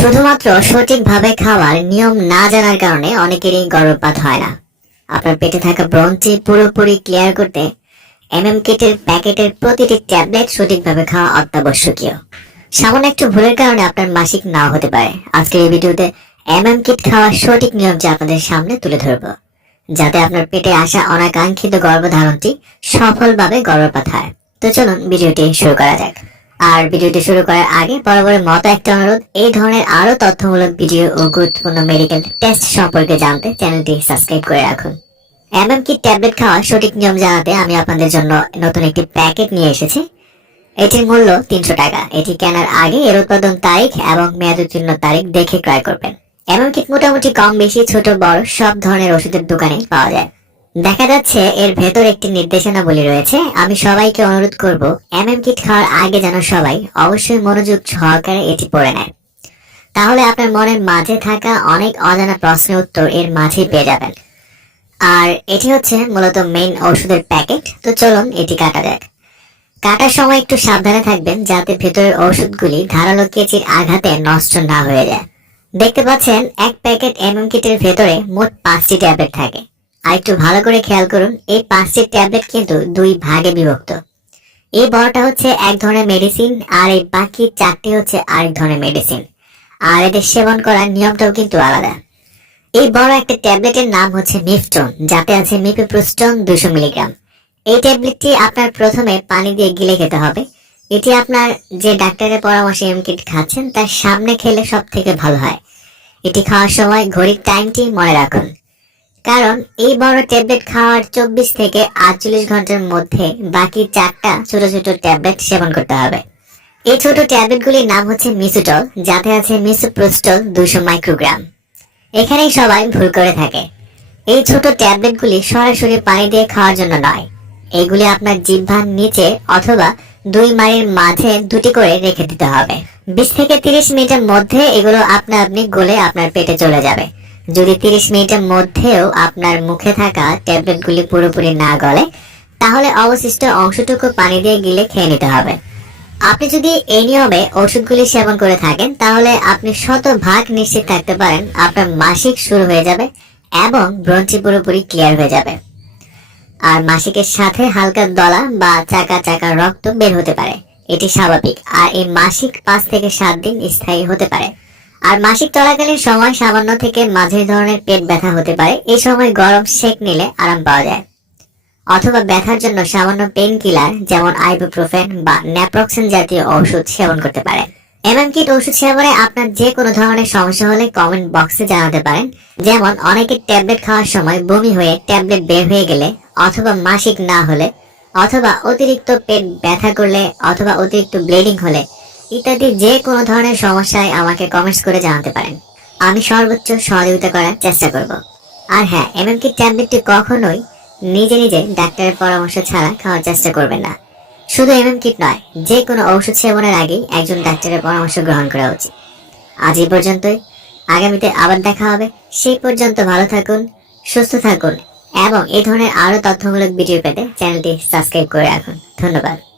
শুধুমাত্র সঠিকভাবে খাওয়ার নিয়ম না জানার কারণে অনেকেরই গর্ভপাত হয় না। আপনার পেটে থাকা ব্রঞ্চি পুরোপুরি ক্লিয়ার করতে এমএম কিটের প্যাকেটের প্রতিটি ট্যাবলেট সঠিকভাবে খাওয়া অত্যাবশ্যকীয়। সামান্য একটু ভুলের কারণে আপনার মাসিক নাও হতে পারে। আজকের এই ভিডিওতে এমএম কিট খাওয়ার সঠিক নিয়ম নিয়মটি আপনাদের সামনে তুলে ধরব, যাতে আপনার পেটে আসা অনাকাঙ্ক্ষিত গর্ভধারণটি সফলভাবে গর্ভপাত হয়। তো চলুন ভিডিওটি শুরু করা যাক। আর ভিডিওটি শুরু করার আগে বরাবরের মতো একটা অনুরোধ, এই ধরনের আরও তথ্যমূলক ভিডিও ও গুরুত্বপূর্ণ মেডিকেল টেস্ট সম্পর্কে জানতে চ্যানেলটি সাবস্ক্রাইব করে রাখুন। এমনকি ট্যাবলেট খাওয়ার সঠিক নিয়ম জানাতে আমি আপনাদের জন্য নতুন একটি প্যাকেট নিয়ে এসেছি। এটির মূল্য তিনশো টাকা। এটি কেনার আগে এর উৎপাদন তারিখ এবং মেয়াদ উত্তীর্ণ তারিখ দেখে ক্রয় করবেন। এমনকি মোটামুটি কম বেশি ছোট বড় সব ধরনের ওষুধের দোকানে পাওয়া যায়। দেখা যাচ্ছে এর ভেতর একটি নির্দেশনাবলী রয়েছে। আমি সবাইকে অনুরোধ করব, এমএম কিট খাওয়ার আগে যেন সবাই অবশ্যই মনোযোগ সহকারে এটি পড়ে নেয়। তাহলে আপনার মনের মাঝে থাকা অনেক অজানা প্রশ্নের উত্তর এর মাঝেই পেয়ে যাবেন। আর এটি হচ্ছে মূলত মেইন ওষুধের প্যাকেট তো চলুন এটি কাটা যাক। কাটার সময় একটু সাবধানে থাকবেন যাতে ভেতরের ওষুধগুলি ধারালো কেচির আঘাতে নষ্ট না হয়ে যায়। দেখতে পাচ্ছেন, এক প্যাকেট এমএম কিটের ভেতরে মোট পাঁচটি ট্যাবলেট থাকে। আর একটু ভালো করে খেয়াল করুন, এই পাঁচটি ট্যাবলেট কিন্তু দুই ভাগে বিভক্ত। এই বড়টা হচ্ছে এক ধরনের মেডিসিন আর এই বাকি চারটি হচ্ছে আরেক ধরনের মেডিসিন আর এদের সেবন করার নিয়মটাও কিন্তু আলাদা। এই বড় একটা ট্যাবলেটের নাম হচ্ছে মিফটোন, যাতে আছে মিপিপ্রোস্টন দুশো মিলিগ্রাম। এই ট্যাবলেটটি আপনার প্রথমে পানি দিয়ে গিলে খেতে হবে। এটি আপনার যে ডাক্তারের পরামর্শে এম কিট খাচ্ছেন, তার সামনে খেলে সব থেকে ভালো হয়। এটি খাওয়ার সময় ঘড়ির টাইমটি মনে রাখুন। কারণ এই বড় ট্যাবলেট খাওয়ার চব্বিশ থেকে আটচল্লিশ ঘণ্টার মধ্যে বাকি চারটা ছোট ছোট ট্যাবলেট সেবন করতে হবে। এই ছোট ট্যাবলেটগুলির নাম হচ্ছে মিসুটল, যাতে আছে মিসোপ্রোস্টল দুশো মাইক্রোগ্রাম। এখানেই সবাই ভুল করে থাকে। এই ছোট ট্যাবলেটগুলি সরাসরি পানি দিয়ে খাওয়ার জন্য নয়। এগুলি আপনার জিহ্বার নিচে অথবা দুই মাইলের মাঝে দুটি করে রেখে দিতে হবে। বিশ থেকে তিরিশ মিনিটের মধ্যে এগুলো আপনা আপনি গলে আপনার পেটে চলে যাবে। যদি তিরিশ মিনিটের মধ্যেও আপনার মুখে থাকা ট্যাবলেটগুলি পুরোপুরি না গলে, তাহলে অবশিষ্ট অংশটুকু পানি দিয়ে গিলে খেয়ে নিতে হবে। আপনি যদি এই নিয়মে ওষুধগুলি সেবন করে থাকেন, তাহলে আপনি শতভাগ নিশ্চিত থাকতে পারেন আপনার মাসিক শুরু হয়ে যাবে এবং ব্রঞ্চি পুরোপুরি ক্লিয়ার হয়ে যাবে। আর মাসিকের সাথে হালকা দলা বা চাকা চাকা রক্ত বের হতে পারে। এটি স্বাভাবিক। আর এই মাসিক পাঁচ থেকে সাত দিন স্থায়ী হতে পারে। আর মাসিক চলাকালীন সময় সামান্য থেকে মাঝারি ধরনের পেট ব্যথা হতে পারে। এই সময় গরম সেক নিলে আরাম পাওয়া যায়। অথবা ব্যথার জন্য সামান্য পেন কিলার যেমন আইবুপ্রোফেন বা ন্যাপ্রক্সেন জাতীয় ওষুধ সেবন করতে পারেন। এমএম কিট ওষুধ সেবনে আপনার যে কোনো ধরনের সমস্যা হলে কমেন্ট বক্সে জানাতে পারেন। যেমন, অনেকে ট্যাবলেট খাওয়ার সময় বমি হয়ে ট্যাবলেট বের হয়ে গেলে অথবা মাসিক না হলে, অথবা অতিরিক্ত পেট ব্যথা করলে অথবা অতিরিক্ত ব্লিডিং হলে ইত্যাদি যে কোনো ধরনের সমস্যায় আমাকে কমেন্টস করে জানাতে পারেন। আমি সর্বোচ্চ সহযোগিতা করার চেষ্টা করব। আর হ্যাঁ এমনকি ট্যাবলেটটি কখনোই নিজে নিজে ডাক্তারের পরামর্শ ছাড়া খাওয়ার চেষ্টা করবেন না। শুধু এমএম কিট নয়, যে কোনো ঔষধ সেবনের আগেই একজন ডাক্তারের পরামর্শ গ্রহণ করা উচিত। আজ এই পর্যন্তই। আগামীতে আবার দেখা হবে। সেই পর্যন্ত ভালো থাকুন, সুস্থ থাকুন এবং এই ধরনের আরও তথ্যমূলক ভিডিও পেতে চ্যানেলটি সাবস্ক্রাইব করে রাখুন। ধন্যবাদ।